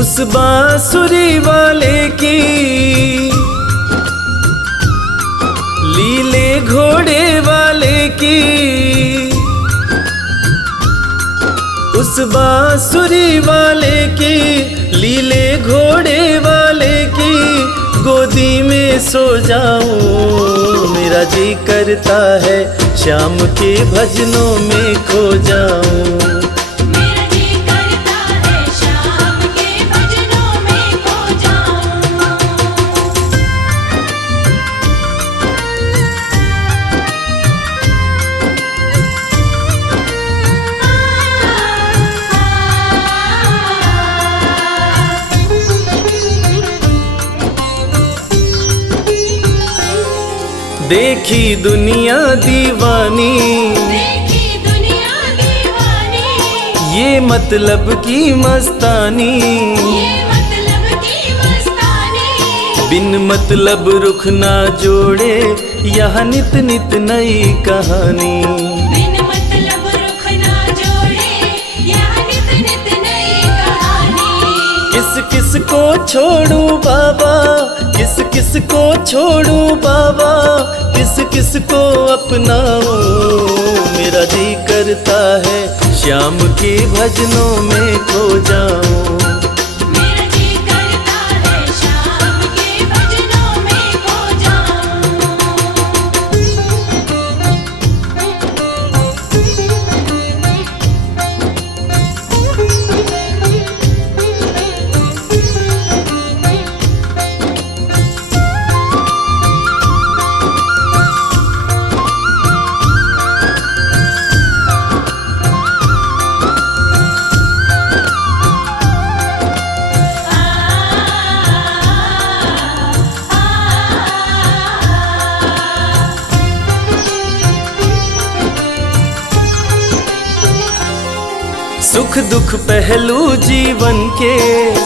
उस बांसुरी वाले की लीले घोड़े वाले की, उस बांसुरी वाले की लीले घोड़े वाले की गोदी में सो जाऊं। मेरा जी करता है शाम के भजनों में खो जाऊं। मेरा जी करता है शाम के भजनों में खो जाऊं। देखी दुनिया दीवानी, देखी दुनिया दीवानी, ये मतलब की मस्तानी, ये मतलब की मस्तानी। बिन मतलब रुख ना जोड़े यहाँ नित नित नई कहानी। बिन मतलब रुख ना जोड़े यहाँ नित नित नई कहानी। किस किस को छोड़ूं बाबा, किस किस को छोड़ूं बाबा, किस किस को अपनाऊं। मेरा जी करता है शाम के भजनों में खो जाऊं। मेरा जी करता है शाम के भजनों में खो जाऊं। सुख दुख पहलू जीवन के,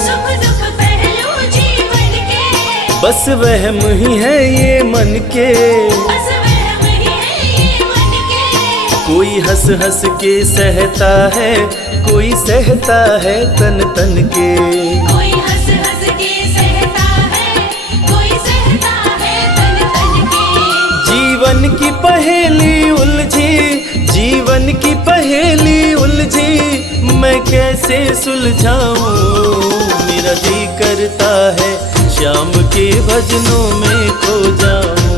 सुख दुख पहलू जीवन के, बस वहम ही है ये मन के। बस वहम ही है ये मन के। कोई हंस हंस के सहता है, कोई सहता है तन तन के। कोई हंस हंस के सहता है, कोई सहता है तन तन के। जीवन की पहेली उलझी, जीवन की पहेली उलझी, मैं कैसे सुलझाऊं। मेरा जी करता है शाम के भजनों में खो जाऊं।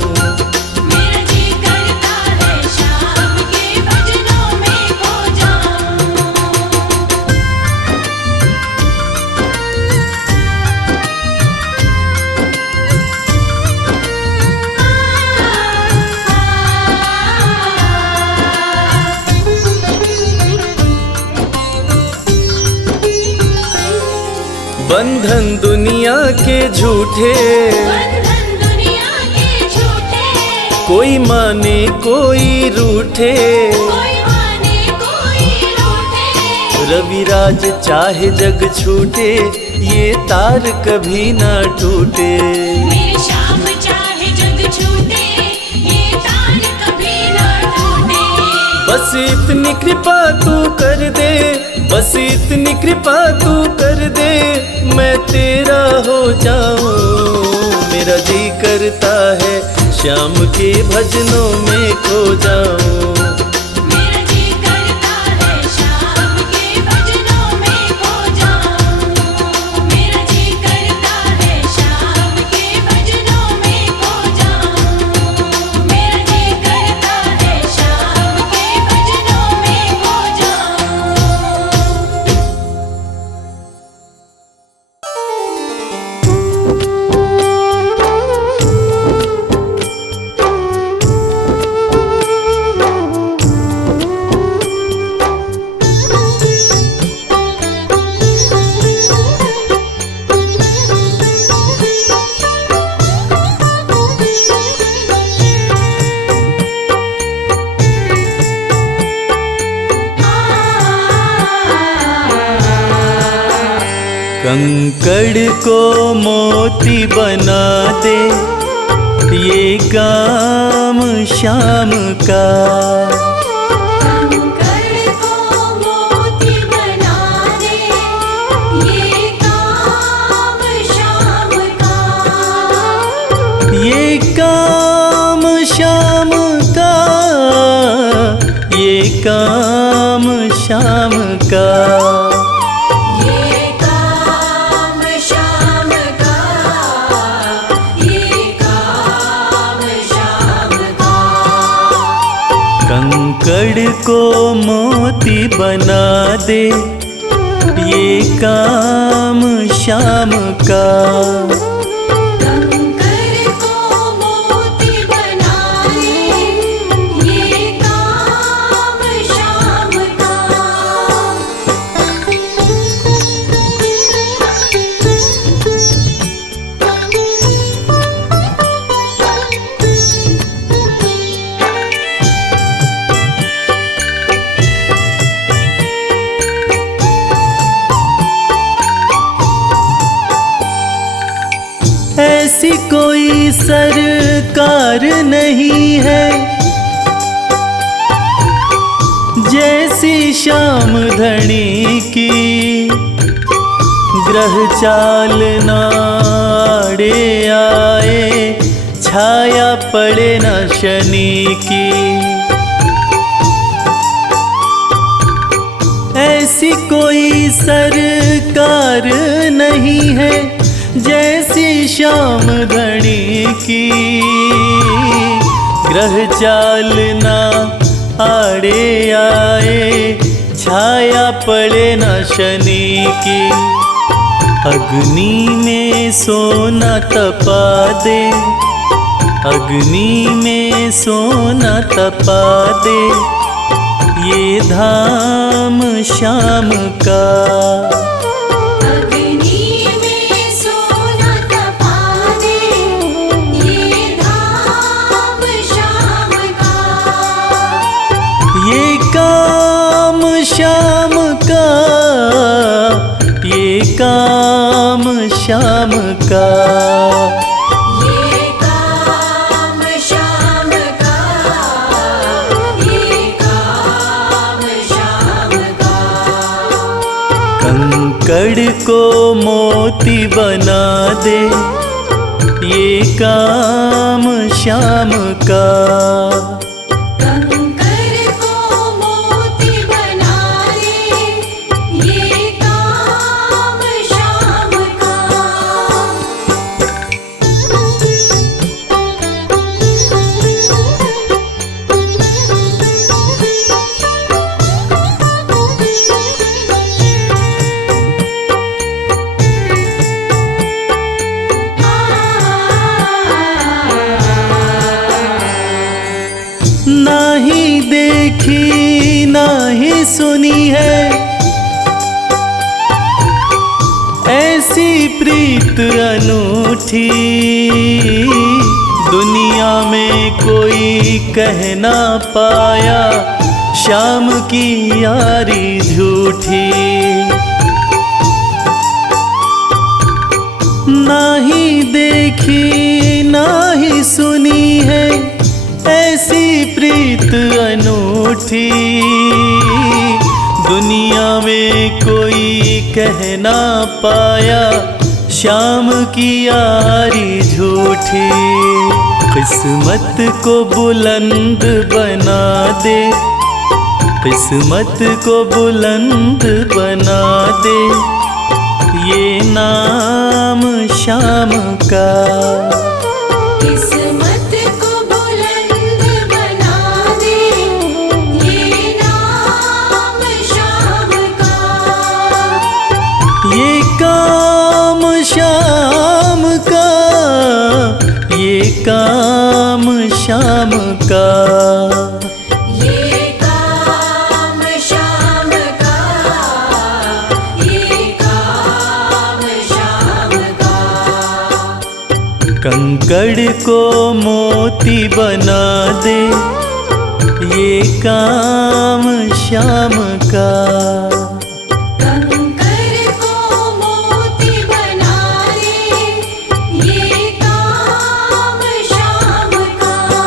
मेरा जी करता है शाम के भजनों में खो जाऊं। बंधन दुनिया के झूठे, बंधन दुनिया के झूठे, कोई माने कोई रूठे। कोई माने कोई रूठे। रविराज चाहे जग छूटे, ये तार कभी ना टूटे। मेरी शाम चाहे जग छूटे, ये तार कभी ना टूटे। बस इतनी कृपा तू कर दे, बस इतनी कृपा तू कर दे, मैं तेरा हो जाऊं। मेरा जी करता है शाम के भजनों में खो जाऊं। मेरा जी करता है शाम के भजनों में खो जाऊं। मेरा जी करता है शाम के भजनों में खो जाऊं। मेरा जी करता है शाम के भजनों में खो जाऊं। कंकड़ को मोती बना दे, ये काम शाम का। कंकड़ को मोती बना दे, ये काम काम शाम का। ये काम शाम का, ये काम शाम का। कंकड़ को मोती बना दे, ये काम शाम का। कंकर को मोती बना दे, ये काम शाम का। ऐसी कोई सरकार नहीं है जैसी श्याम धनी की। ग्रह चाल नाड़े आए, छाया पड़े न शनि की। ऐसी कोई सरकार नहीं है जैसी श्याम धनी की। ग्रह चाल ना आड़े आए, छाया पड़े न शनि की। अग्नि में सोना तपा दे, अग्नि में सोना तपा दे, ये धाम शाम का। अग्नि में सोना तपा दे, ये धाम शाम का। ये काम शाम का, ये काम शाम का। ये काम शाम का, ये काम शाम का। कंकड़ को मोती बना दे, ये काम शाम का। कंकर को मोती बना दे, ये काम शाम का। ना ही देखी ना ही सुनी है ऐसी प्रीत अनूठी। दुनिया में कोई कह ना पाया, शाम की यारी झूठी। ना ही देखी ना ही सुनी है ऐसी प्रीत अनूठी। दुनिया में कोई कह ना पाया, शाम की यारी झूठी। किस्मत को बुलंद बना दे, किस्मत को बुलंद बना दे, ये नाम शाम का। किस्मत को बुलंद बना दे, ये नाम शाम का। ये काम शाम का, ये काम शाम का। ये काम शाम का, ये काम शाम का। कंकड़ को मोती बना दे, ये काम शाम का। कंकर को मोती बना दे, ये काम शाम का।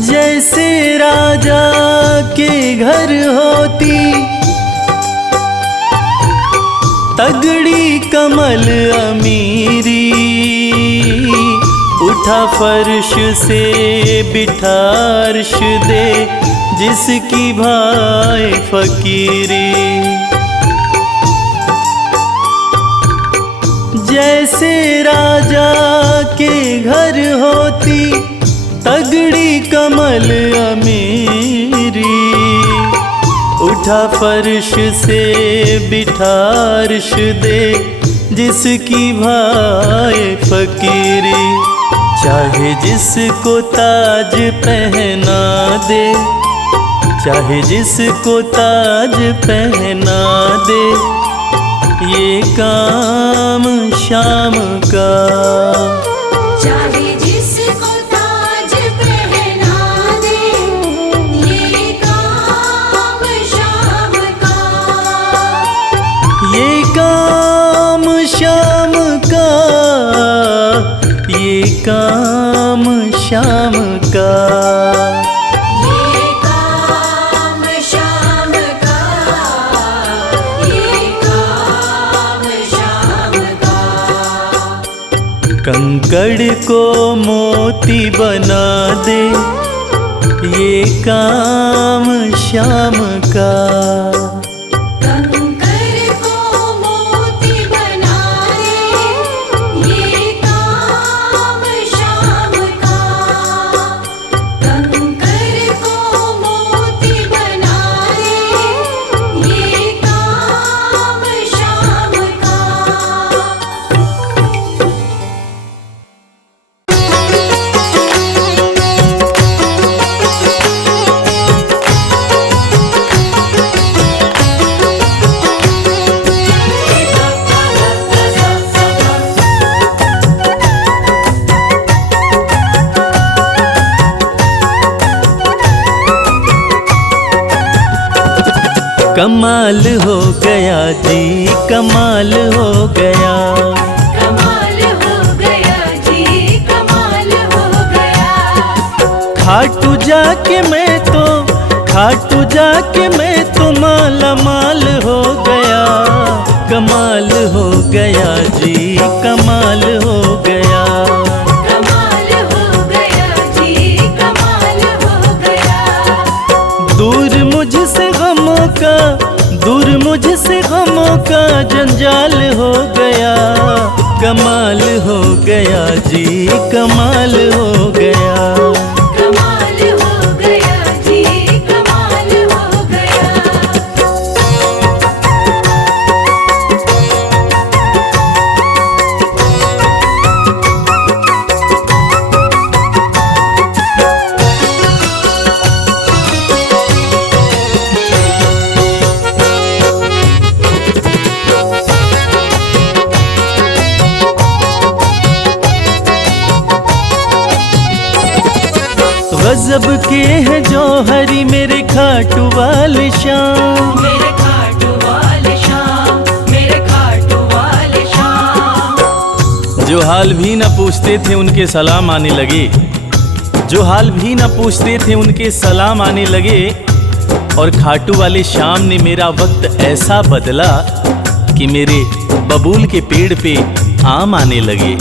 जैसे राजा के घर होती तगड़ी कमल अमीरी, उठा फर्श से बिठा अर्श दे जिसकी भाई फकीरी। जैसे राजा के घर होती तगड़ी कमल अमीरी, उठा फर्श से बिठा अर्श दे जिसकी भाई फकीरी। चाहे जिसको ताज पहना दे, चाहे जिसको ताज पहना दे, ये काम शाम का। चाहे जिसको ताज पहना दे, ये काम शाम का। ये काम शाम का, ये काम शाम का। ये काम शाम का, ये काम शाम का। कंकड़ को मोती बना दे, ये काम शाम का। कंकर को मोती बना दे, ये काम शाम का। कंकर को मोती बना दे, ये काम शाम का। कमाल हो गया जी, कमाल हो गया। कमाल हो गया जी, कमाल हो गया। खाटू जाके मैं तो, खाटू जाके मैं तो माला माल हो गया। कमाल हो गया जी, कमाल हो गया। कमाल हो गया जी, कमाल हो गया। दूर मुझसे गमों का, दूर मुझसे गमों का जंजाल हो गया। कमाल हो गया जी, कमाल हो गया। कमाल हो गया जी, कमाल हो गया। गजब के हैं जौहरी मेरे खाटू वाले शाम। मेरे खाटू वाले शाम, मेरे खाटू वाले शाम। जो हाल भी न पूछते थे उनके सलाम आने लगे, जो हाल भी न पूछते थे उनके सलाम आने लगे। और खाटू वाले शाम ने मेरा वक्त ऐसा बदला कि मेरे बबूल के पेड़ पे आम आने लगे।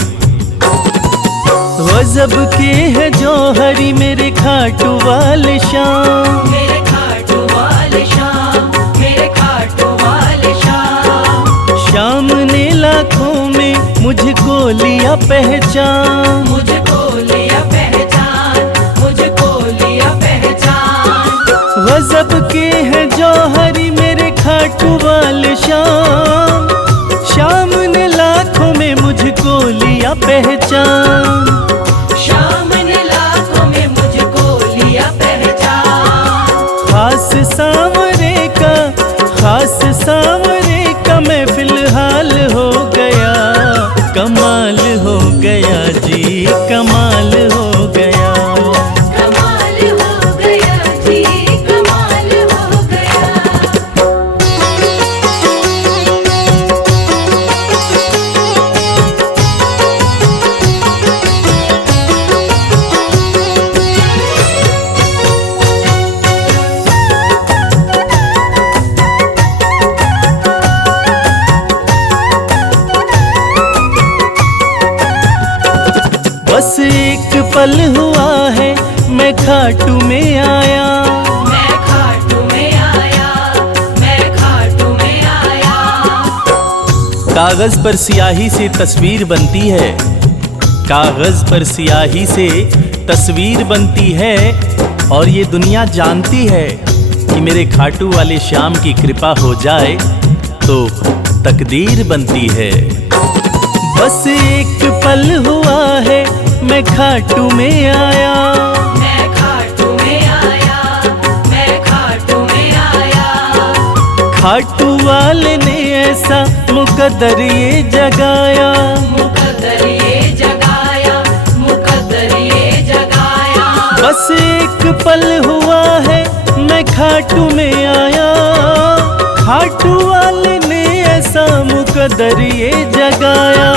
गजब के हैं जौहरी मेरे खाटू वाले शाम। मेरे खाटू वाले शाम, मेरे खाटू वाले शाम। शाम ने लाखों में मुझको लिया पहचान, मुझको लिया पहचान, मुझको लिया पहचान। गजब के हैं जौहरी मेरे खाटू वाले शाम। शाम ने लाखों में मुझको लिया पहचान। शाम ने लाखों में मुझको लिया पहचान। खास सांवरे का, खास सांवरे का मैं फिलहाल हो गया। कमाल हो गया जी, कमाल एक पल हुआ है मैं खाटू में आया, मैं खाटू में आया, मैं खाटू में आया। कागज पर स्याही से तस्वीर बनती है, कागज पर स्याही से तस्वीर बनती है, और ये दुनिया जानती है कि मेरे खाटू वाले श्याम की कृपा हो जाए तो तकदीर बनती है। बस एक पल हुआ है मैं खाटू में आया, मैं खाटू में आया, मैं खाटू में आया। खाटू वाले ने ऐसा मुकद्दर ये जगाया, मुकद्दर ये जगाया, मुकद्दर ये जगाया। बस एक पल हुआ है मैं खाटू में आया, खाटू वाले ने ऐसा मुकद्दर ये जगाया।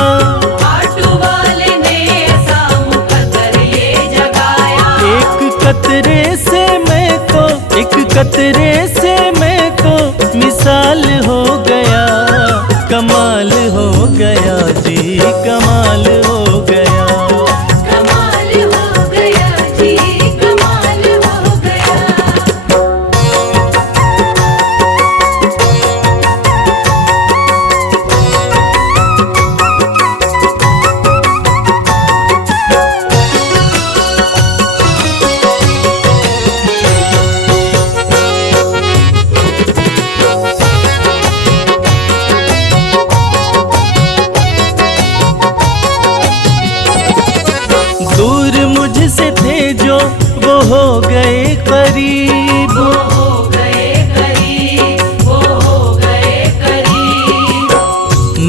खाटू वाले ने ऐसा मुकद्दर ये जगाया। एक कतरे से मैं तो, एक कतरे से मैं तो मिसाल हो गया, कमाल हो गया जी, कमाल हो गया। कमाल हो गया जी, कमाल हो गया। दूर मुझसे थे जो वो हो गए करीब, वो हो गए करीब, वो हो गए करीब।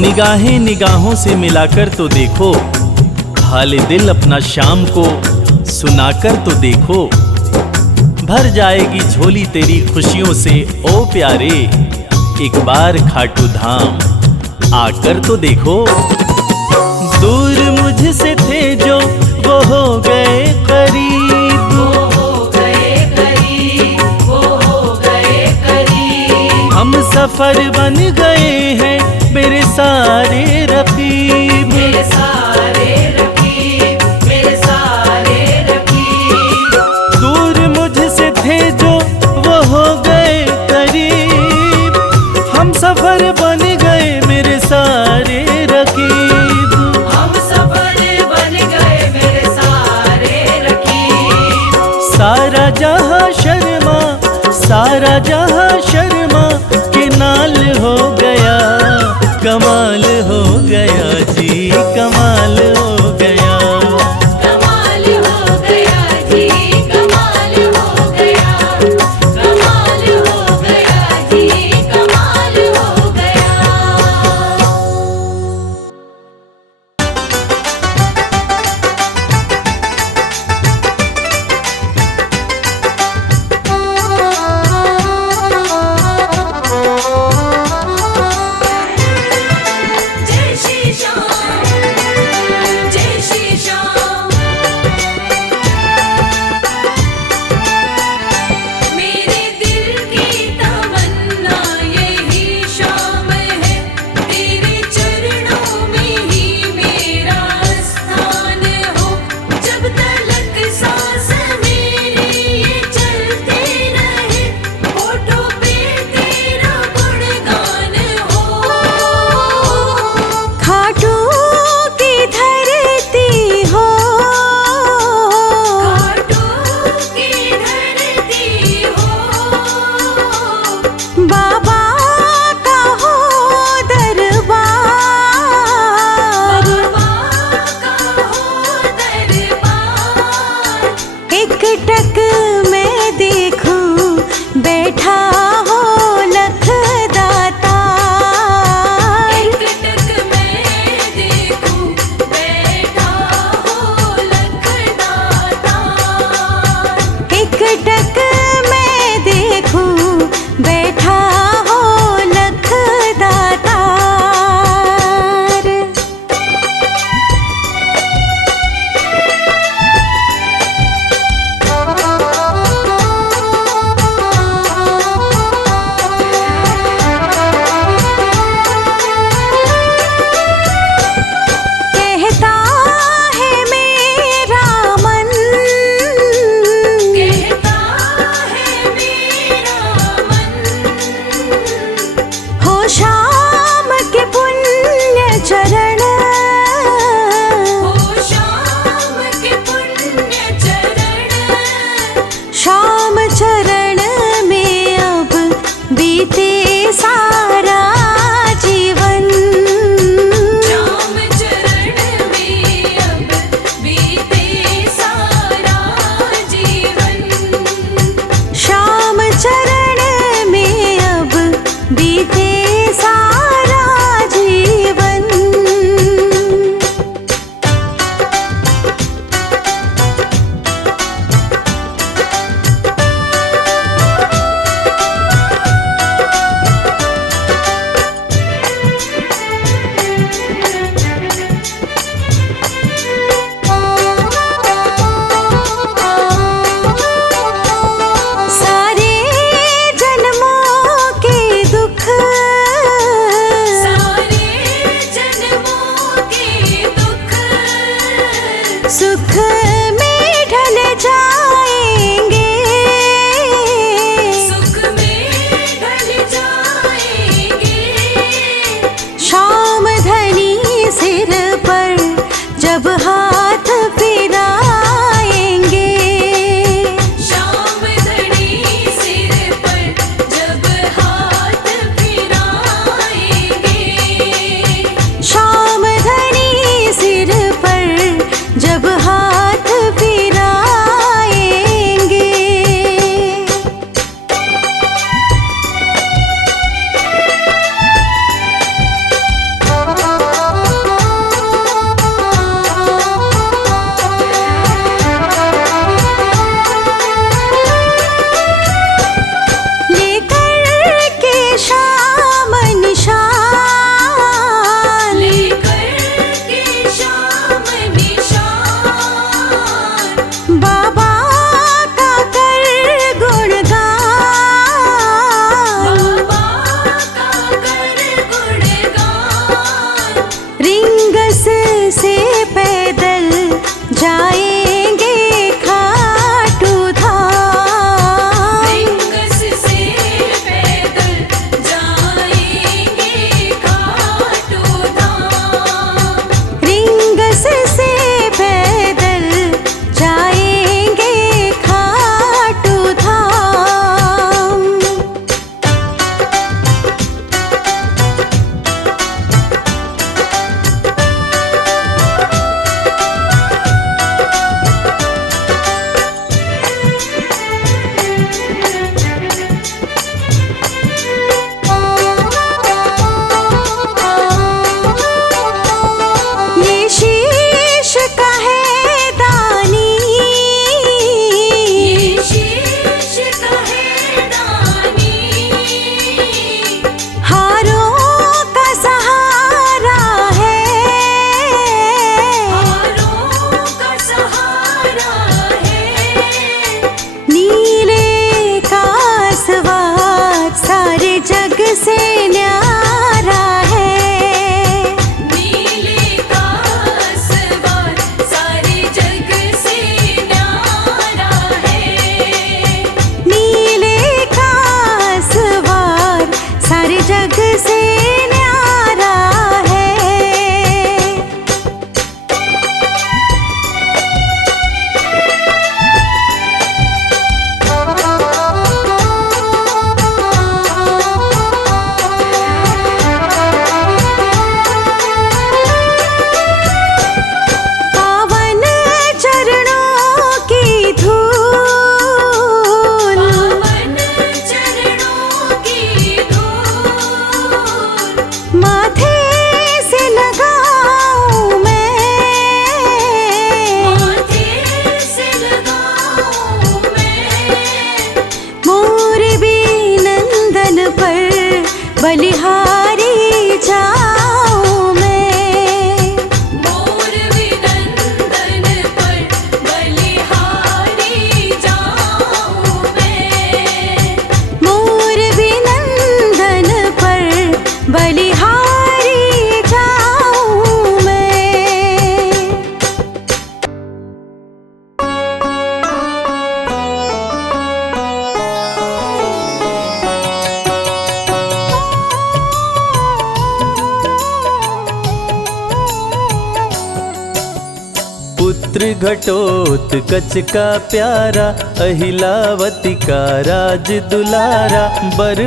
निगाहें निगाहों से मिलाकर तो देखो, हाल दिल अपना शाम को सुनाकर तो देखो। भर जाएगी झोली तेरी खुशियों से ओ प्यारे, एक बार खाटू धाम आकर तो देखो। दूर मुझसे थे जो वो हो गए करीब, वो हो गए करीब, वो हो गए करीब। हम सफर बन गए हैं मेरे सारे रकीब, मेरे सारे रकीब, मेरे सारे रकीब। दूर मुझसे थे जो वो हो गए करीब, हम सफर बन गए मेरे सारे रकीब। हम सफर बन गए मेरे सारे रकीब। सारा जहां शर्मा, सारा जहां शर्मा के नाल हो गया, कमाल हो गया जी, कमाल हो गया। कमाल हो गया जी, कमाल हो गया। कमाल हो गया जी, कमाल हो गया। जय श्री श्याम सुख में ढल जाएंगे, सुख में ढल जाएंगे। शाम धनी सिर पर जब हाथ फिराएंगे, शाम धनी सिर पर जब हाथ फिराएंगे, शाम धनी सिर पर जब हाथ फिराएंगे। लेकर के शाम निशान, लेकर के शाम निशान, बाबा का कर गुणगान, बाबा का कर गुणगान। रिंगस से पैदल जाएंगे खाटू धाम, रिंगस से पैदल जाएंगे खाटू धाम, रिंगस से पैदल जाएंगे खाटू धाम। ये शीश का है दानी, ये शीश का है दानी, हारों का सहारा है, हारों का सहारा है। नीले का सवार सारे जग से न्यारा है, नीले का सवार सारे जग से न्यारा है, नीले का सवार सारे जग से न्यारा है। पावन चरणों की धूल, पावन चरणों की धूल, माथे से लगाऊं मैं, माथे से लगाऊं मैं, मोरबी नंदन पर बलिहारी जाऊं मैं, मोर विनंदन पर बलिहारी जाऊं मैं, मोरबी नंदन पर बलिहारी जाऊं मैं। पुत्र घटोत्कच का प्यारा, अहिलावती का राज दुलारा, बर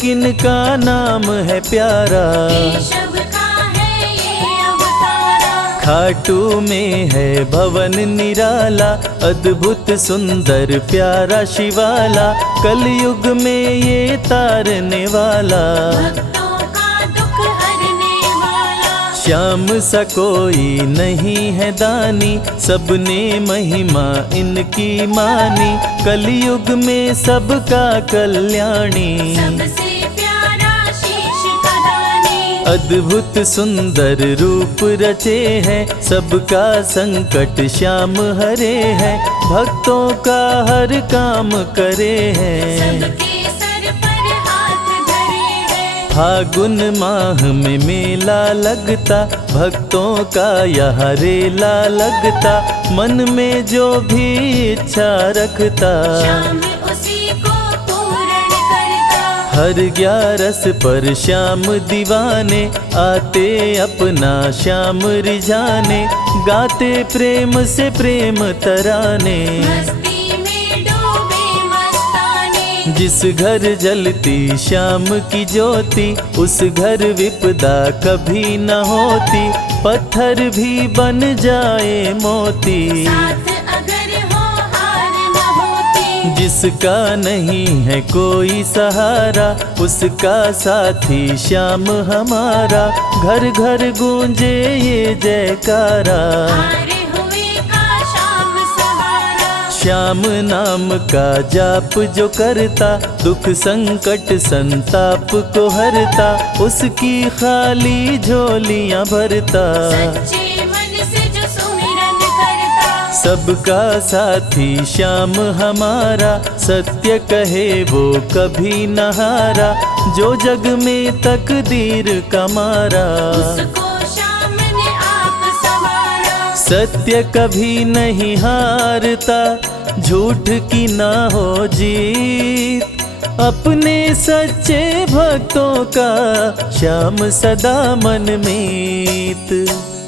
किनका नाम है प्यारा। केशव का है ये अवतारा, खाटू में है भवन निराला, अद्भुत सुंदर प्यारा शिवाला, कलयुग में ये तारने वाला। भक्तों का दुख हरने वाला, श्याम सा कोई नहीं है दानी, सबने महिमा इनकी मानी, कलयुग में सबका कल्याणी। सबसे प्यारा शीश का दानी, अद्भुत सुंदर रूप रचे हैं, सबका संकट श्याम हरे हैं, भक्तों का हर काम करे हैं। सबके सर पर हाथ धरे हैं, फागुन माह में मेला लगता, भक्तों का यहाँ रेला लगता, मन में जो भी इच्छा रखता श्याम उसी को पूर्ण करता। हर 11 पर श्याम दीवाने आते अपना श्याम रिझाने, गाते प्रेम से प्रेम तराने। मस्ती में डूबे मस्ताने, जिस घर जलती श्याम की ज्योति, उस घर विपदा कभी न होती, पत्थर भी बन जाए मोती। साथ अगर हो हार न होती, जिसका नहीं है कोई सहारा, उसका साथी श्याम हमारा, घर घर गूंजे ये जयकारा। हारे हुए का श्याम सहारा। श्याम नाम का जाप जो करता, दुख संकट संताप को हरता, उसकी खाली झोलियां भरता। सच्चे मन से जो सुमिरन करता, सबका साथी श्याम हमारा, सत्य कहे वो कभी न हारा, जो जग में तकदीर का मारा। उसको श्याम ने आप संवारा। सत्य कभी नहीं हारता, झूठ की ना हो जीत, अपने सच्चे भक्तों का श्याम सदा मन मीत।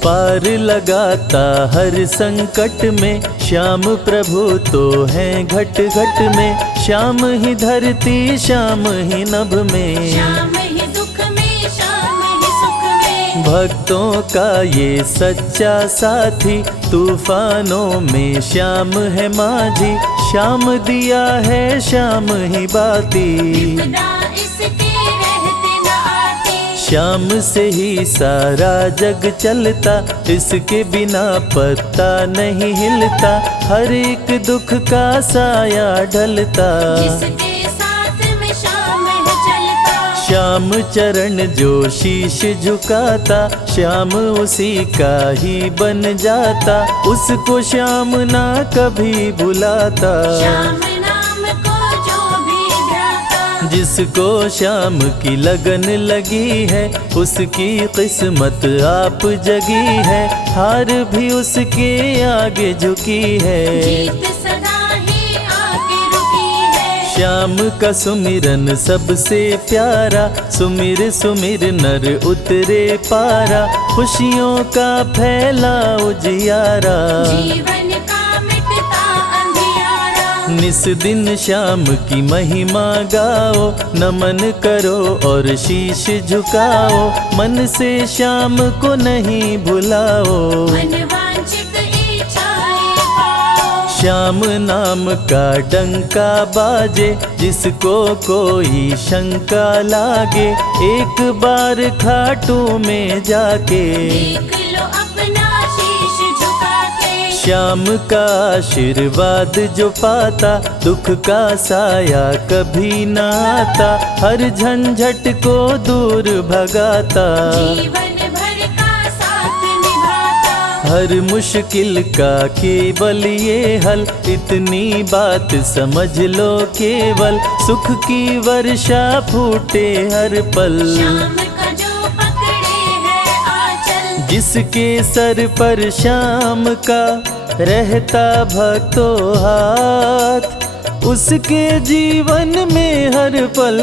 पार लगाता हर संकट में, श्याम प्रभु तो हैं घट घट में, श्याम ही धरती श्याम ही नभ में। श्याम ही दुख में, श्याम ही सुख में, भक्तों का ये सच्चा साथी, तूफानों में श्याम है माझी, श्याम दिया है श्याम ही बाती। विपदा इसके रहते न आती, श्याम से ही सारा जग चलता, इसके बिना पत्ता नहीं हिलता, हर एक दुख का साया ढलता। जिसके साथ में श्याम है चलता, श्याम चरण जो शीश झुकाता, श्याम उसी का ही बन जाता, उसको श्याम ना कभी भुलाता। श्याम नाम को जो भी ध्याता, जिसको श्याम की लगन लगी है, उसकी किस्मत आप जगी है, हार भी उसके आगे झुकी है। जीत सदा ही आके रुकी है। श्याम का सुमिरन सबसे प्यारा, सुमिर सुमिर नर उतरे पारा, खुशियों का फैला उजियारा। जीवन का मिटता अंधियारा, निस दिन श्याम की महिमा गाओ, नमन करो और शीश झुकाओ, मन से श्याम को नहीं भुलाओ। मनवांछित इच्छाएं पाओ, श्याम नाम का डंका बाजे, जिसको कोई शंका लागे, एक बार खाटू में जाके देख लो अपना शीश झुका के। श्याम का आशीर्वाद जो पाता, दुख का साया कभी न आता, हर झंझट को दूर भगाता। जीवन भर का साथ निभाता, हर मुश्किल का केवल ये हल, इतनी बात समझ लो केवल, सुख की वर्षा फूटे हर पल। श्याम का जो पकड़े है आंचल, जिसके सर पर श्याम का रहता भक्तों हाथ, उसके जीवन में हर पल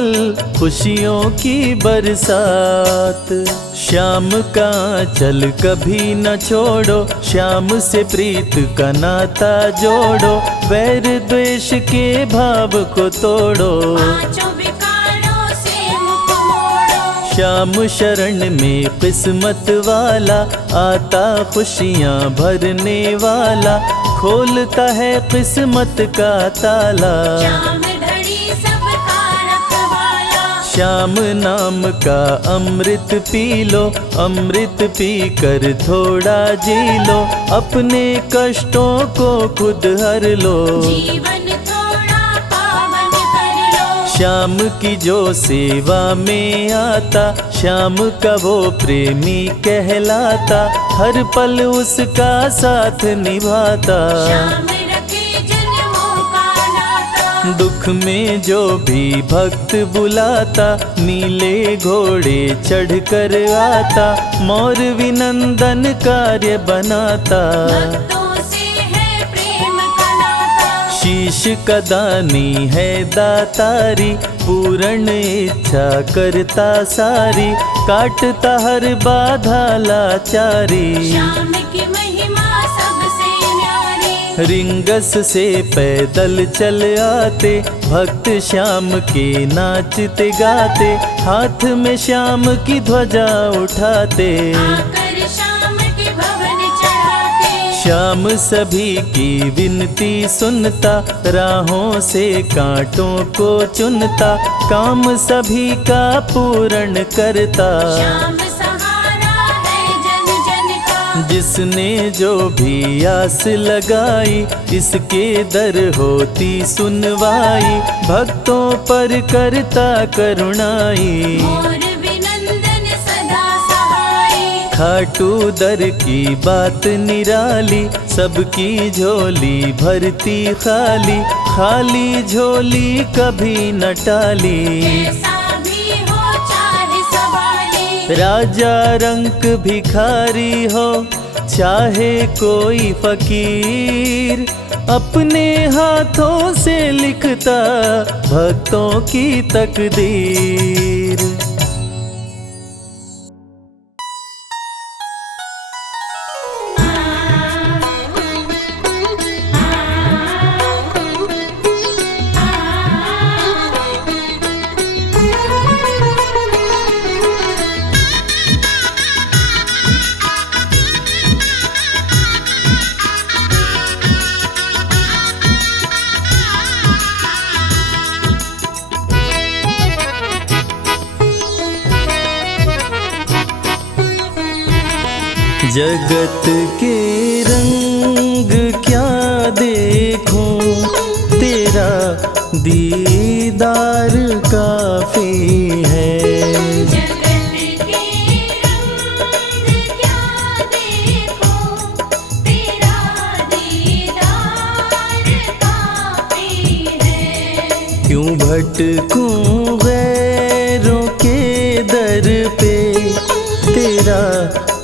खुशियों की बरसात। श्याम का आंचल कभी न छोड़ो, श्याम से प्रीत का नाता जोड़ो, वैर द्वेष के भाव को तोड़ो। पांचों विकारों से मुख मोड़ो, श्याम शरण में किस्मत वाला, आता खुशियाँ भरने वाला, खोलता है किस्मत का ताला। श्याम धड़ी सबका रखवाला, श्याम नाम का अमृत पी लो, अमृत पी कर थोड़ा जी लो, अपने कष्टों को खुद हर लो। जीवन थोड़ा पावन कर लो, श्याम की जो सेवा में आता, श्याम का वो प्रेमी कहलाता, हर पल उसका साथ निभाता। श्याम रखे जन्मों का नाता, दुख में जो भी भक्त बुलाता, नीले घोड़े चढ़ कर आता, मोर विनंदन कार्य बनाता। भक्तों से है प्रेम का नाता, शीश का दानी है दातारी, पूर्ण इच्छा करता सारी, काटता हर बाधा लाचारी। श्याम की महिमा सबसे न्यारी, रिंगस से पैदल चल आते, भक्त श्याम के नाचते गाते, हाथ में श्याम की ध्वजा उठाते। आकर श्याम के भवन चढ़ाते, श्याम सभी की विनती सुनता, राहों से कांटों को चुनता, काम सभी का पूर्ण करता। श्याम सहारा है जन जन का, जिसने जो भी आस लगाई, इसके दर होती सुनवाई, भक्तों पर करता करुणाई। मोर विनंदन सदा सहाय, खाटू दर की बात निराली, सबकी झोली भरती खाली, खाली झोली कभी न टाली। ऐसा भी हो चाहे सवाली, राजा रंक भिखारी हो, चाहे कोई फकीर, अपने हाथों से लिखता भक्तों की तकदीर। जगत के रंग क्या देखूं, तेरा दीदार काफी है। जगत के रंग क्या देखो, तेरा दीदार काफी है। क्यों भटकूं गैरों के दर पे, तेरा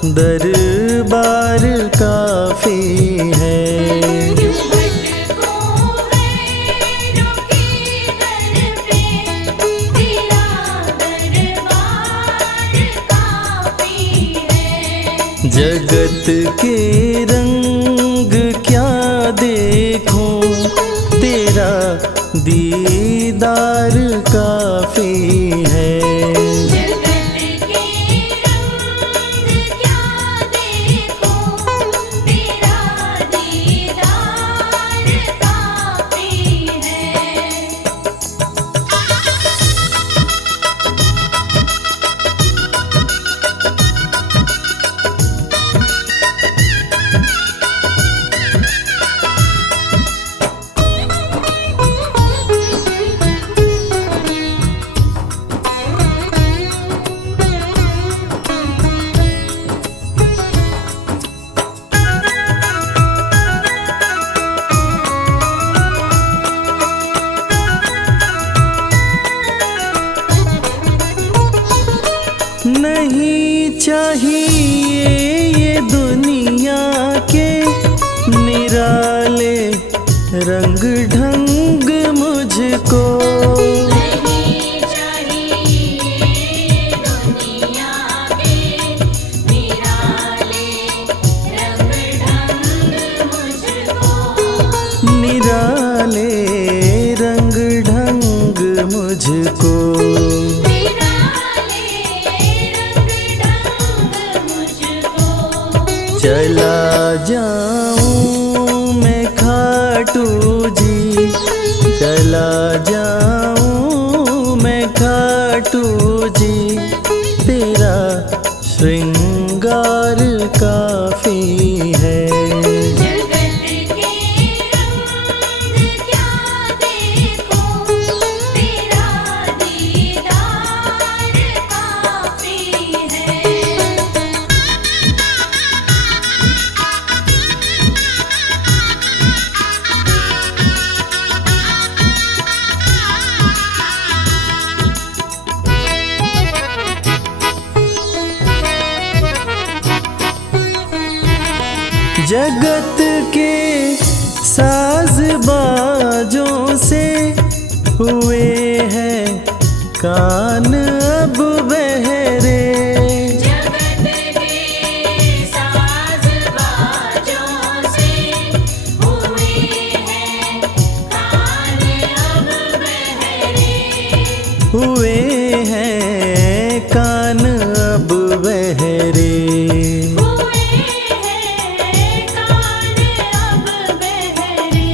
दरबार काफी है। क्यों भटको गैरों के दर पे, तेरा दरबार काफी है। जगत के रंग क्या देखूं, तेरा दीदार काफी है। जगत के रंग क्या देखो, तेरा दीदार काफी है। नहीं चाहिए ये दुनिया के निराले रंग ढंग मुझको। नहीं चाहिए दुनिया के निराले रंग ढंग मुझको, निराले रंग ढंग मुझको। निराले रंग ढंग मुझको। चला जाऊं मैं खाटू जी, चला जाऊं मैं खाटू जी, तेरा श्रृंगार काफी है। जगत के रंग क्या देखो, तेरा दीदार काफी है। जगत के साज बाजों से हुए हैं कान अब बहरे। जगत के साज बाजों से हुए हैं कान अब बहरे। हुए हैं कान अब बहरे। हुए हैं कान अब बहरे।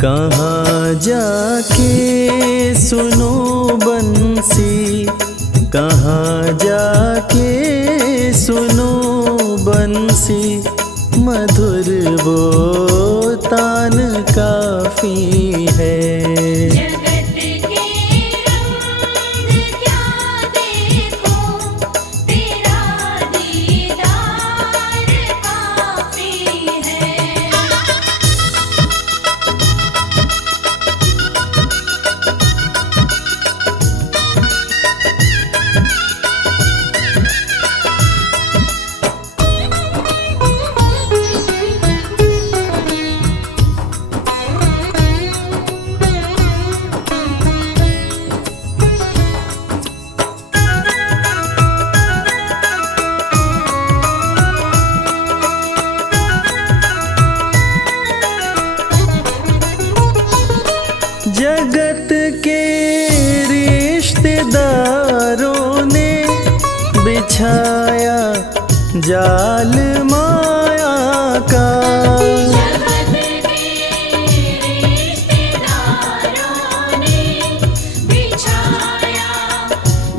कहाँ जाके सुनो बंसी, कहाँ जाके सुनो बंसी, मधुर वो तान काफी है। जगत के रंग क्या देखो, तेरा दीदार काफी है। जगत के रिश्तेदारों ने बिछाया जाल माया का। जगत के रिश्तेदारों ने बिछाया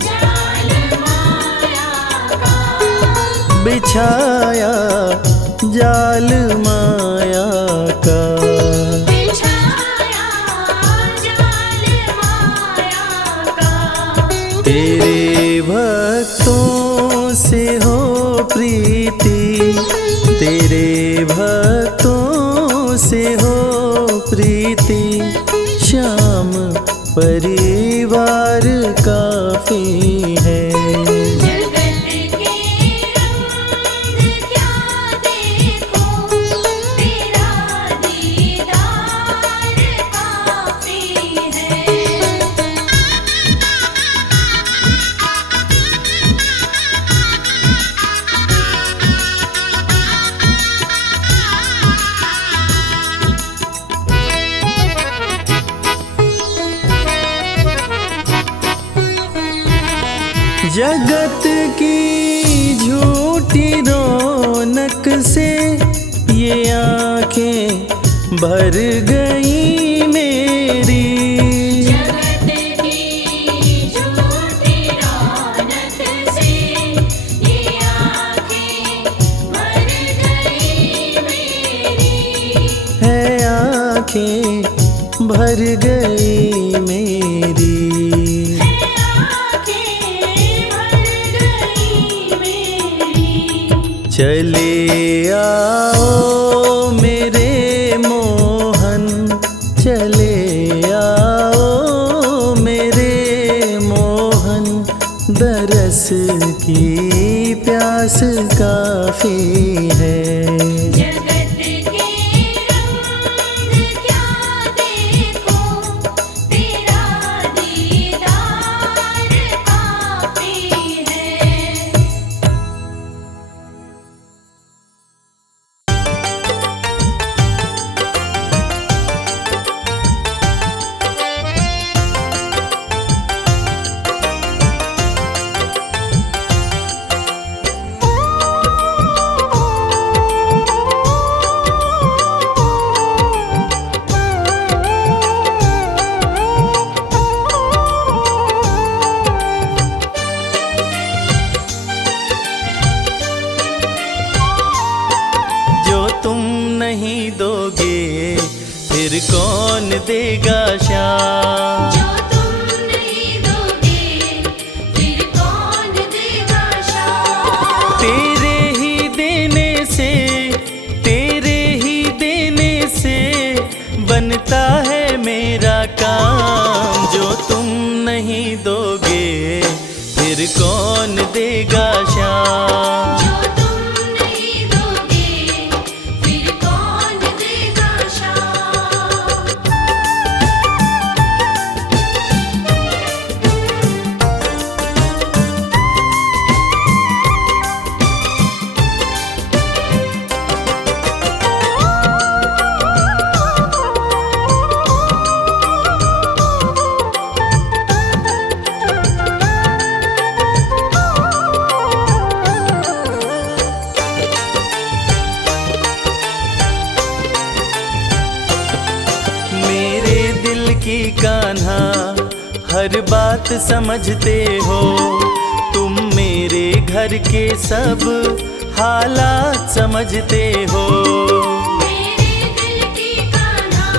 जाल माया का। बिछाया जाल माया का। बिछाया जाल माया का। तेरे भक्तों से हो प्रीति, तेरे भक्तों से हो प्रीति, श्याम परिवार काफी है। जगत के रंग क्या देखो, तेरा दीदार काफी है। जगत की झूठी रौनक से ये आंखें भर गई मेरी। जगत की झूठी रौनक से ये आँखें भर गई मेरी। है आंखें भर गई मेरी। है आँखें भर गई मेरी। चले आओ मेरे मोहन, चले आओ मेरे मोहन, दरस की प्यास काफी है। जगत के रंग क्या देखो, तेरा दीदार काफी है। जो तुम नहीं दोगे फिर कौन देगा श्याम। जो तुम नहीं दोगे, फिर कौन देगा शाम। तेरे ही देने से, तेरे ही देने से बनता है मेरा काम। जो तुम नहीं दोगे फिर कौन देगा श्याम। जो तुम नहीं दोगे, कि कान्हा हर बात समझते हो, तुम मेरे घर के सब हालात समझते हो। मेरे दिल की कान्हा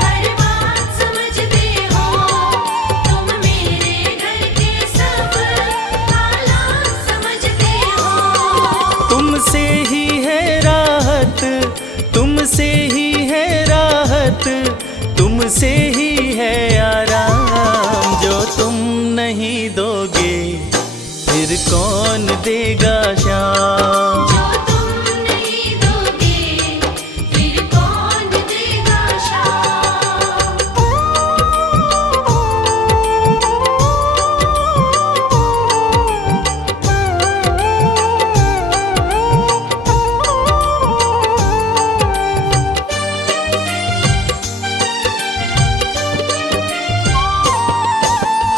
हर बात समझते हो, तुम मेरे घर के सब हालात समझते हो। तुमसे ही है राहत, तुमसे ही है राहत, तुमसे ही है आराम। जो तुम नहीं दोगे फिर कौन देगा शाम। जो तुम नहीं दोगे फिर कौन देगा शाम।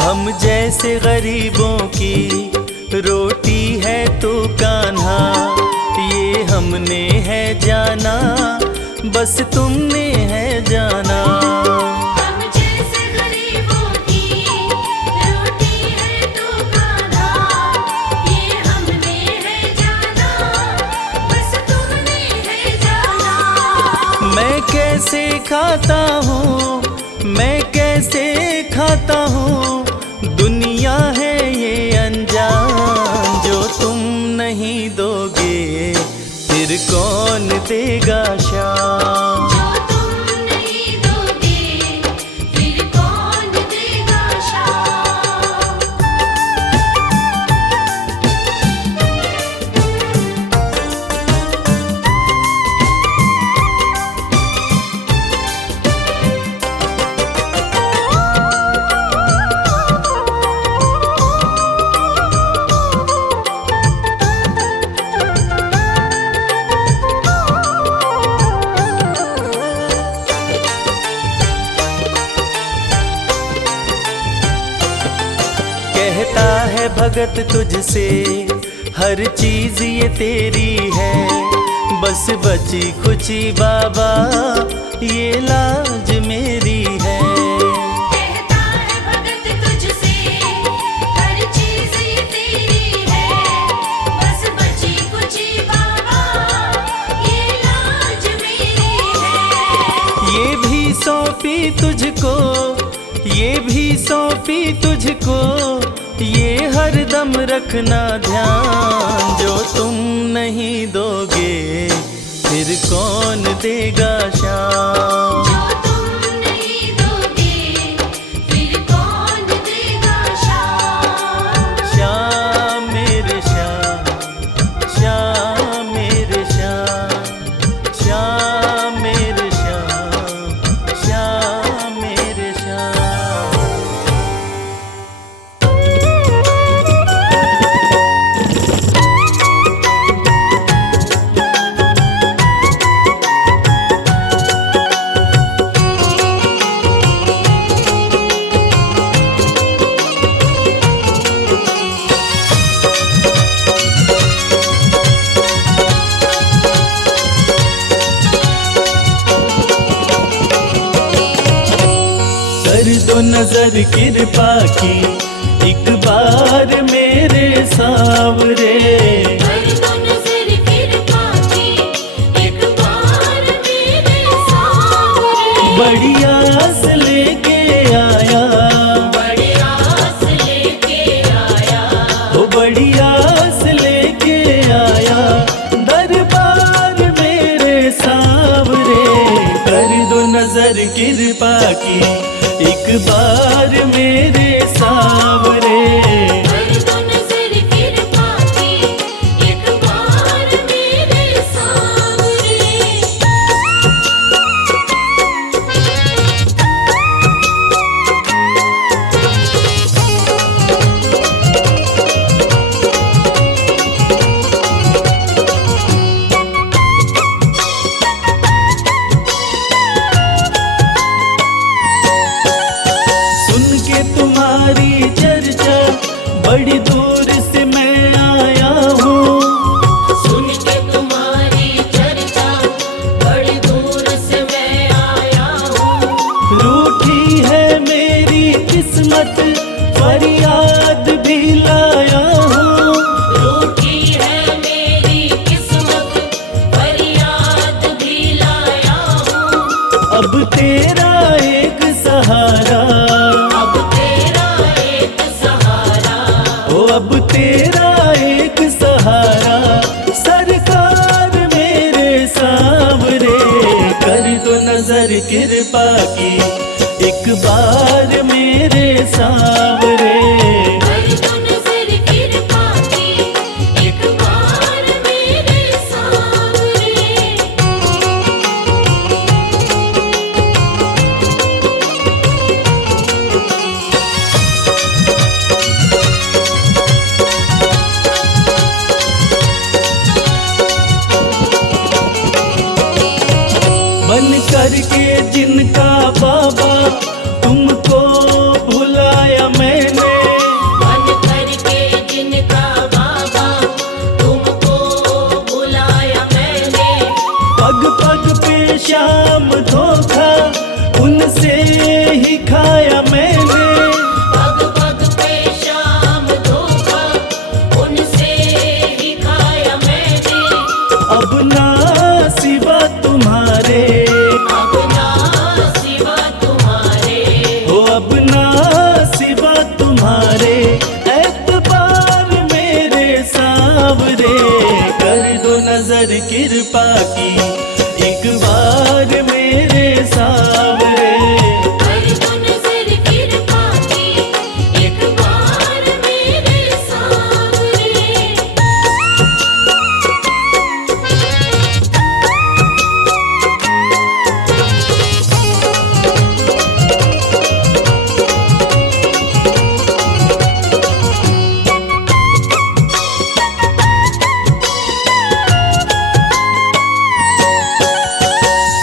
हम जैसे गरीबों की रोटी है तो कान्हा, ये हमने है जाना, बस तुमने है जाना। हम जैसे गरीबों की रोटी है तो कान्हा, ये हमने है जाना, बस तुमने है जाना। मैं कैसे खाता हूँ, मैं कैसे खाता हूँ, दुनिया है ये अनजान। जो तुम नहीं दोगे फिर कौन देगा शाम। जो तुम नहीं दोगे फिर कौन देगा शाम। कहता है भगत तुझसे हर चीज ये तेरी है, बस बची खुची बाबा ये लाज मेरी है। कहता है भगत तुझसे हर चीज ये तेरी है, बस बची कुची बाबा ये लाज मेरी है। ये भी सौंपी तुझको, ये भी सौंपी तुझको, ये हरदम रखना ध्यान। जो तुम नहीं दोगे फिर कौन देगा शाम। जो तुम नहीं दोगे फिर कौन देगा शाम। श्याम मेरे श्याम, श्याम मेरे श्याम, श्याम मेरे श्याम, श्याम मेरे श्याम। कर दो नजर कृपा की एक बार मेरे सावरे। कर दो नजर कृपा की एक बार मेरे सावरे। बड़ी आस लेके आया, बड़ी आस लेके आया, वो बड़ी आस लेके आया, दरबार मेरे सावरे। कर दो नजर कृपा की एक बार मेरे सावरे। कर दो नजर कृपा की एक बार मेरे सावरे। बड़ी दूर से मैं आया हूँ, सुन के तुम्हारी चर्चा बड़ी दूर से मैं आया हूँ। रूठी किस्मत फरियाद भी लाया हूँ। रूठी है मेरी किस्मत फरियाद भी लाया हूँ। अब तेरा एक सहारा, अब तेरा एक सहारा, ओ अब तेरा एक सहारा, सरकार मेरे सामने कर दो नजर कृपा की एक बार मेरे सामने। कर दो नजर कृपा की एक बार मेरे सामने। बन करके जिनका बाबा तुमको भुलाया मैंने, बन करके जिनका बाबा तुमको बुलाया मैंने। पग पग पे शाम धोखा उनसे ही खाया मैंने। पग पग पे शाम धोखा उनसे ही खाया मैंने। अब ना सिवा तुम्हारे, अब ना सिवा तुम्हारे, हो अब ना सिवा तुम्हारे एतबार मेरे सावरे। कर दो नजर कृपा की एक बार मेरे सावरे। कर दो नजर कृपा की एक बार मेरे सामने।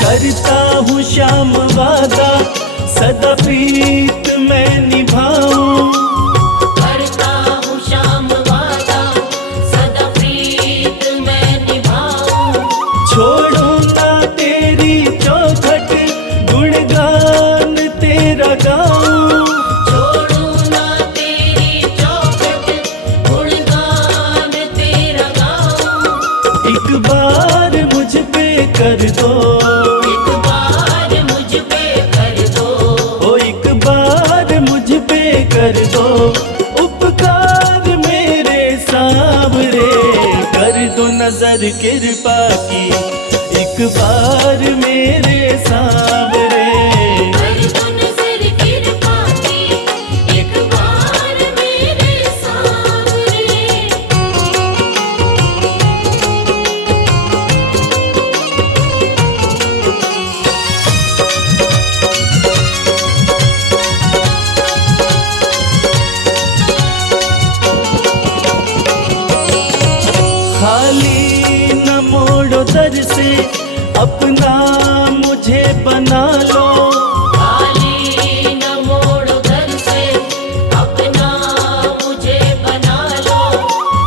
करता हूँ श्याम वादा सदा प्रीत मैं निभाऊं। करता हूँ शाम वादा सदा प्रीत मैं निभाऊं। छोड़ूं ना तेरी चौखट गुणगान तेरा गाऊं। छोड़ू ना तेरी चौखट गुणगान तेरा गाऊं। एक बार मुझ पे कर दो, एक बार मुझ पे कर दो। ओ एक बार मुझ पे कर दो उपकार मेरे सावरे। कर दो नजर कृपा की एक बार मेरे सावरे। कर दो नजर कृपा की एक बार मेरे सामने। खाली न मोड़ो दर से अपना मुझे बना लो। खाली न मोड़ो दर से अपना मुझे बना लो।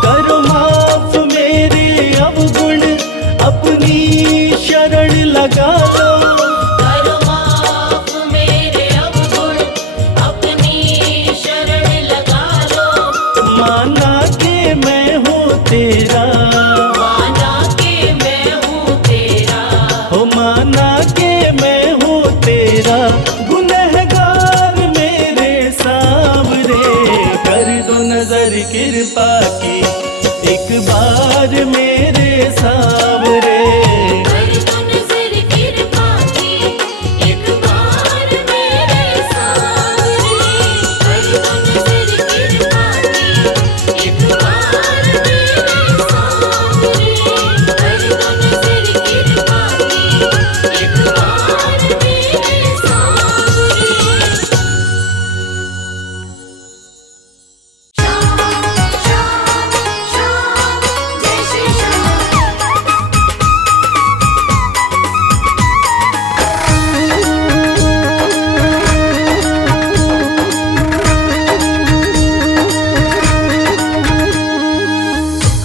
करो माफ मेरे अवगुण अपनी शरण लगा लो। करो माफ मेरे अवगुण अपनी शरण लगा लो। माना कि मैं हूँ तेरा, माना कि मैं हूँ तेरा। हो माना कि मैं हूँ तेरा गुनहगार मेरे सामने। कर दो नजर कृपा की एक बार मेरे सामने। कर दो नजर कृपा की एक बार मेरे सामने। कर दो नजर कृपा की एक बार मेरे सामने। कर दो नजर कृपा की एक बार मेरे सामने। श्याम श्याम श्याम जय श्री श्याम।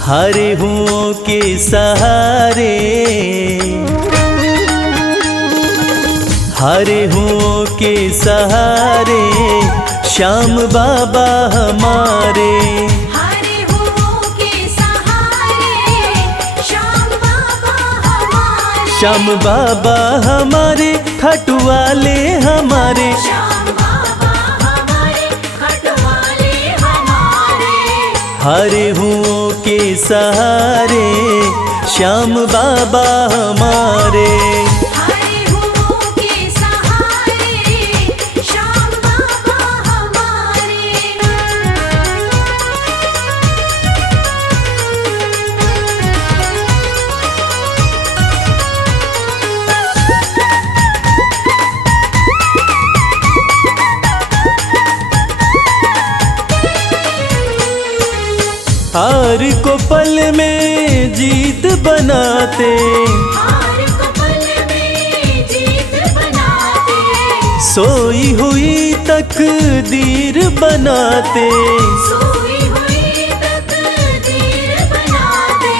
हारे हुओं के सहारे, हारे हुओं के सहारे श्याम बाबा हमारे। हरे हुओं के सहारे श्याम बाबा हमारे। श्याम बाबा हमारे, खाटू वाले हमारे। श्याम बाबा हमारे, खटवाले हमारे। हरे हुओं के सहारे श्याम बाबा हमारे। हरे हुओं के सहारे श्याम बाबा हमारे। हार को पल में जीत बनाते, हार को पल में जीत बनाते। सोई हुई तकदीर बनाते। सोई हुई तकदीर बनाते।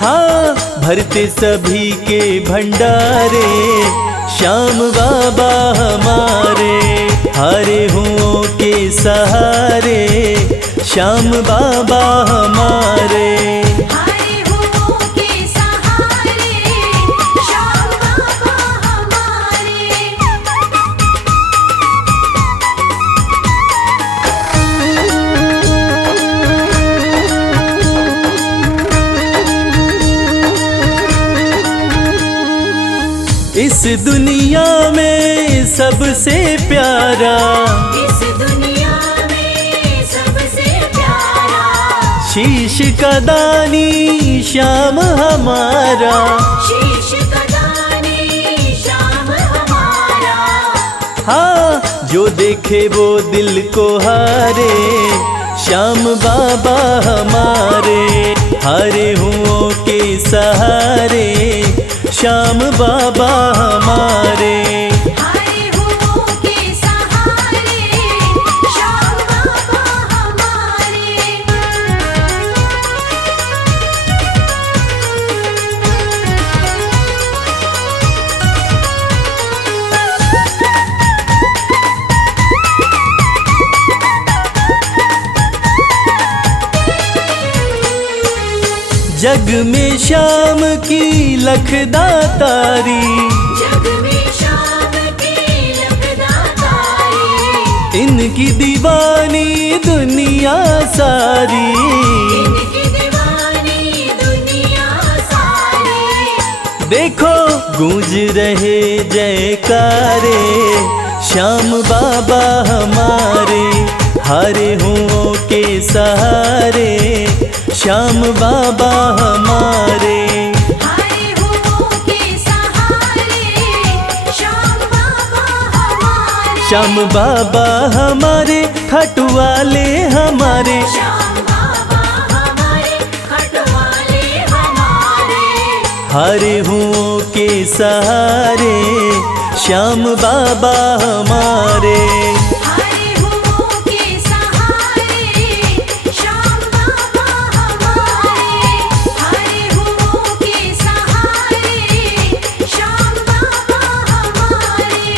हाँ, भरते सभी के भंडारे श्याम बाबा हमारे। हरे हुओं के सहारे श्याम बाबा हमारे। हरे हुओं के सहारे श्याम बाबा हमारे। इस दुनिया में सबसे प्यारा, इस दुनिया में सबसे प्यारा शीश का दानी श्याम हमारा। शीश का दानी श्याम हमारा। हाँ, जो देखे वो दिल को हारे श्याम बाबा हमारे। हरे हुओं के सहारे श्याम बाबा हमारे। हरे हुओं के सहारे श्याम बाबा हमारे। जग में श्याम की लखदातारी, जग में श्याम की लखदातारी। इनकी दीवानी दुनिया सारी। इनकी दीवानी दुनिया सारी। देखो गूंज रहे जयकारे श्याम बाबा हमारे। हरे हुओं के सहारे श्याम बाबा हमारे। हरे हुओं के सहारे श्याम बाबा हमारे। श्याम बाबा हमारे, खाटू वाले हमारे। श्याम बाबा हमारे, खटवाले हमारे। हरे हुओं के सहारे श्याम बाबा हमारे। हरे हुओं के सहारे श्याम बाबा हमारे। हरे हुओं के सहारे श्याम बाबा हमारे।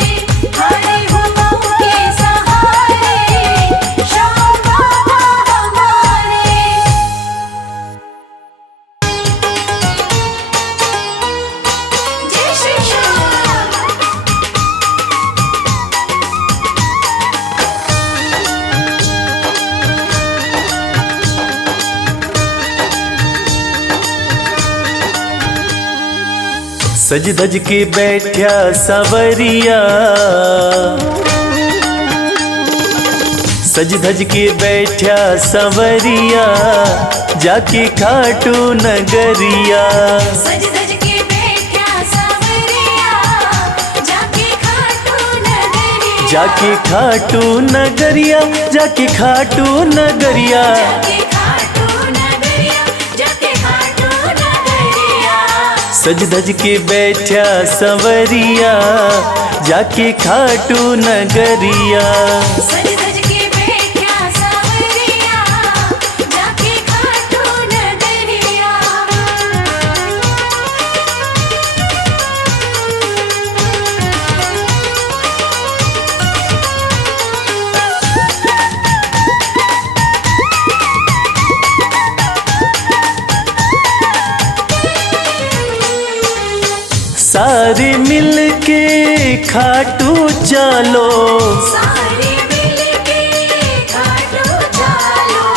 हरे हुओं के सहारे श्याम बाबा हमारे। जय श्री श्याम। सज धज के बैठा सवरिया, सज धज के बैठा सवरिया, जाके खाटू नगरिया। सज धज के बैठा सवरिया, जाके खाटू नगरिया। जाके खाटू नगरिया, जाके खाटू नगरिया। जाके खाटू नगरिया, जाके खाटू नगरिया। सज धज के बैठा सवरिया, जाके खाटू नगरिया। सज धज के बैठा सवरिया, जाके खाटू नगरिया। खाटू चालो, सारे मिलके खाटू चालो,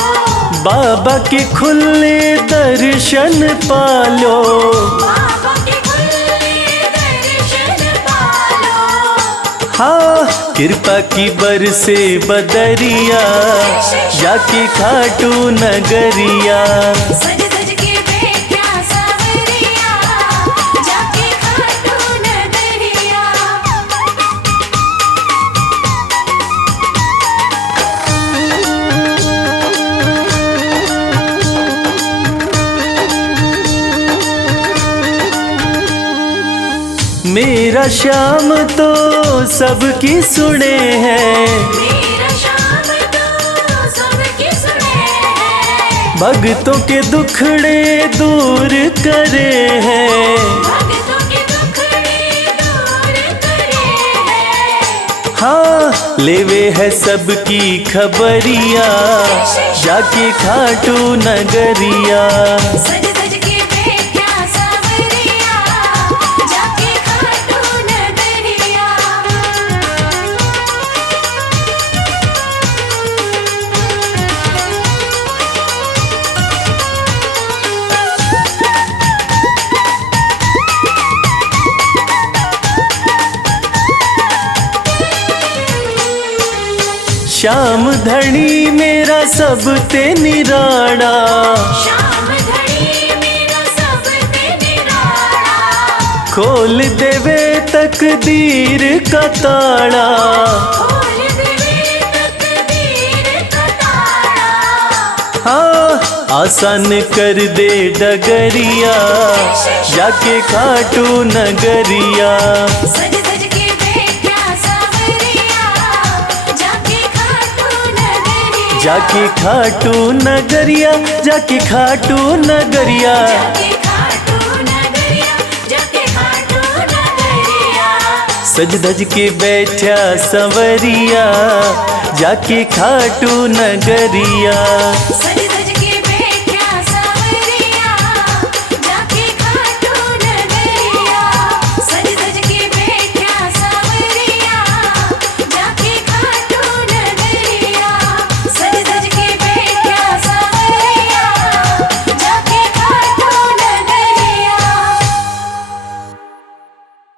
बाबा के खुले दर्शन पालो। बाबा के खुले दर्शन पालो। हाँ कृपा की बरसे बदरिया, जाके खाटू नगरिया। सज सज के बैठा सावरिया, जाके खाटू नगरिया। मेरा श्याम तो सबकी सुने हैं, मेरा श्याम तो सबकी सुने हैं, भक्तों के दुखड़े दूर करे हैं। भक्तों के दुखड़े दूर करे हैं। हाँ लेवे है सबकी खबरिया, जाके खाटू नगरिया। सज सज के बैठा सावरिया, जाके खाटू नगरिया। श्याम धनी मेरा सब ते निराड़ा, श्याम धनी मेरा सब ते निराला, खोल देवे तकदीर का ताड़ा। खोल देवे तकदीर का ताला। हाँ आसान कर दे डगरिया, जाके खाटू नगरिया। सज सज के बैठा सावरिया, जाके खाटू नगरिया। जाके खाटू नगरिया, जाके खाटू नगरिया। जाके खाटू नगरिया, जाके खाटू नगरिया। सज धज के बैठा संवरिया, जाके खाटू नगरिया। सज